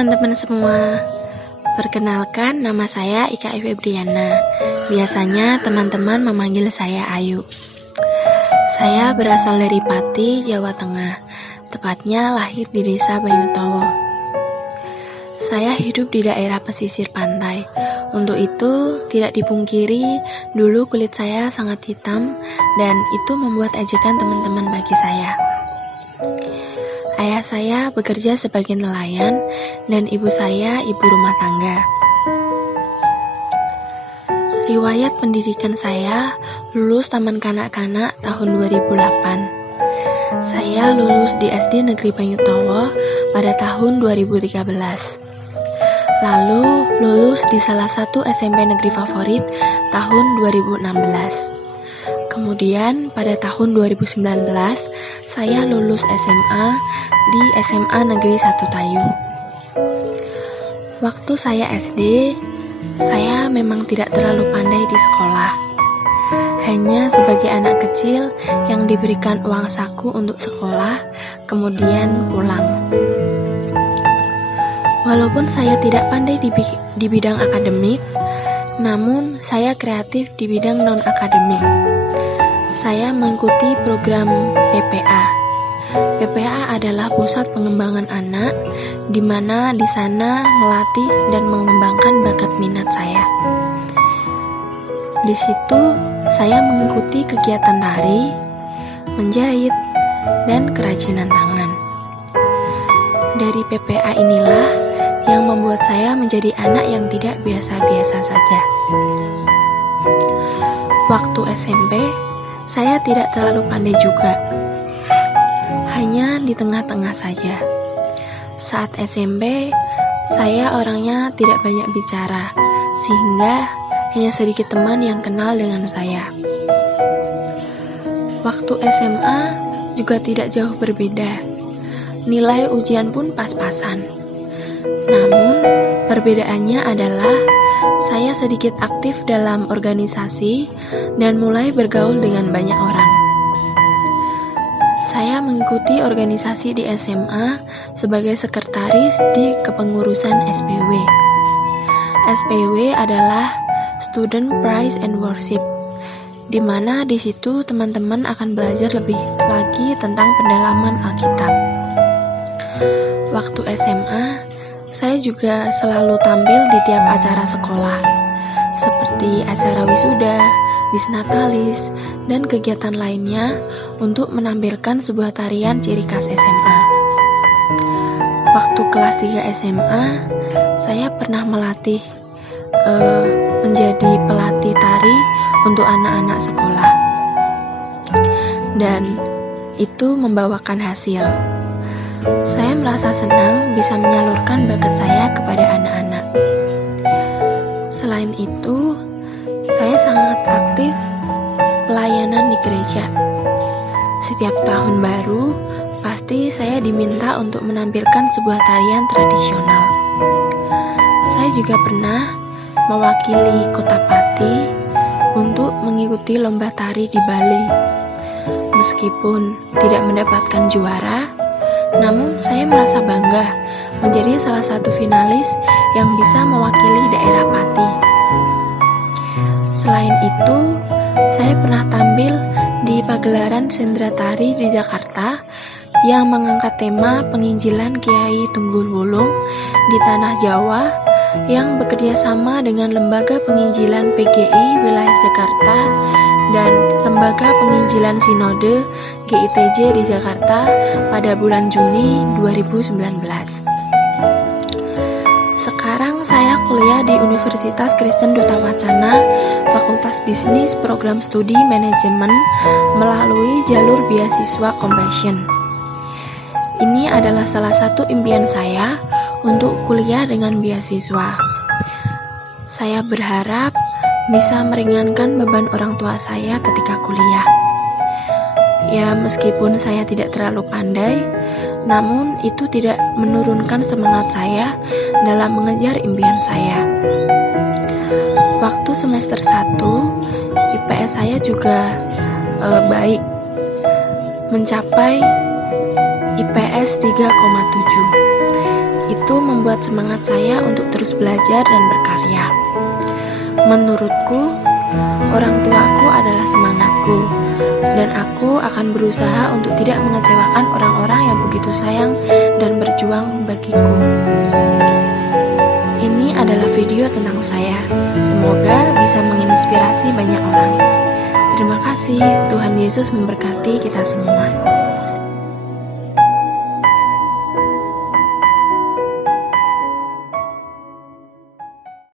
teman-teman semua, perkenalkan nama saya Ika Febriana. Biasanya teman-teman memanggil saya Ayu. Saya berasal dari Pati, Jawa Tengah, tepatnya lahir di desa Banyutowo. Saya hidup di daerah pesisir pantai. Untuk itu, tidak dipungkiri, dulu kulit saya sangat hitam dan itu membuat ejekan teman-teman bagi saya. Ayah saya bekerja sebagai nelayan dan ibu saya ibu rumah tangga. Riwayat pendidikan saya lulus Taman Kanak-kanak tahun 2008. Saya lulus di SD Negeri Banyutowo pada tahun 2013. Lalu lulus di salah satu SMP negeri favorit tahun 2016. Kemudian pada tahun 2019 saya lulus SMA di SMA Negeri 1 Tayu. Waktu saya SD, saya memang tidak terlalu pandai di sekolah. Hanya sebagai anak kecil yang diberikan uang saku untuk sekolah, kemudian pulang. Walaupun saya tidak pandai di bidang akademik, namun saya kreatif di bidang non-akademik. Saya mengikuti program PPA. PPA adalah pusat pengembangan anak, di mana di sana melatih dan mengembangkan bakat minat saya. Di situ saya mengikuti kegiatan tari, menjahit, dan kerajinan tangan. Dari PPA inilah yang membuat saya menjadi anak yang tidak biasa-biasa saja. Waktu SMP, saya tidak terlalu pandai juga, hanya di tengah-tengah saja. Saat SMP, saya orangnya tidak banyak bicara, sehingga hanya sedikit teman yang kenal dengan saya. Waktu SMA juga tidak jauh berbeda, nilai ujian pun pas-pasan. Namun, perbedaannya adalah saya sedikit aktif dalam organisasi dan mulai bergaul dengan banyak orang. Saya mengikuti organisasi di SMA sebagai sekretaris di kepengurusan SPW. SPW adalah Student Praise and Worship, di mana di situ teman-teman akan belajar lebih lagi tentang pendalaman Alkitab. Waktu SMA, saya juga selalu tampil di tiap acara sekolah, seperti acara wisuda, disnatalis, dan kegiatan lainnya untuk menampilkan sebuah tarian ciri khas SMA. Waktu kelas 3 SMA, saya pernah melatih menjadi pelatih tari untuk anak-anak sekolah. Dan itu membawakan hasil. Saya merasa senang bisa menyalurkan bakat saya kepada anak-anak. Selain itu, saya sangat aktif pelayanan di gereja. Setiap tahun baru, pasti saya diminta untuk menampilkan sebuah tarian tradisional. Saya juga pernah mewakili Kota Pati untuk mengikuti lomba tari di Bali. Meskipun tidak mendapatkan juara, namun saya merasa bangga menjadi salah satu finalis yang bisa mewakili daerah Pati. Selain itu, saya pernah tampil di pagelaran sendera tari di Jakarta yang mengangkat tema penginjilan Kiai Tunggul Wulung di Tanah Jawa yang bekerja sama dengan Lembaga Penginjilan PGI Wilayah Jakarta dan Lembaga Penginjilan Sinode GITJ di Jakarta pada bulan Juni 2019. Sekarang saya kuliah di Universitas Kristen Duta Wacana, Fakultas Bisnis Program Studi Manajemen melalui jalur beasiswa Compassion. Ini adalah salah satu impian saya untuk kuliah dengan beasiswa. Saya berharap bisa meringankan beban orang tua saya ketika kuliah. Ya, meskipun saya tidak terlalu pandai, namun itu tidak menurunkan semangat saya dalam mengejar impian saya. Waktu semester 1, IPS saya juga baik, mencapai IPS 3,7. Itu membuat semangat saya untuk terus belajar dan berkarya. Menurutku, orang tuaku adalah semangatku, dan aku akan berusaha untuk tidak mengecewakan orang-orang yang begitu sayang dan berjuang bagiku. Ini adalah video tentang saya. Semoga bisa menginspirasi banyak orang. Terima kasih, Tuhan Yesus memberkati kita semua.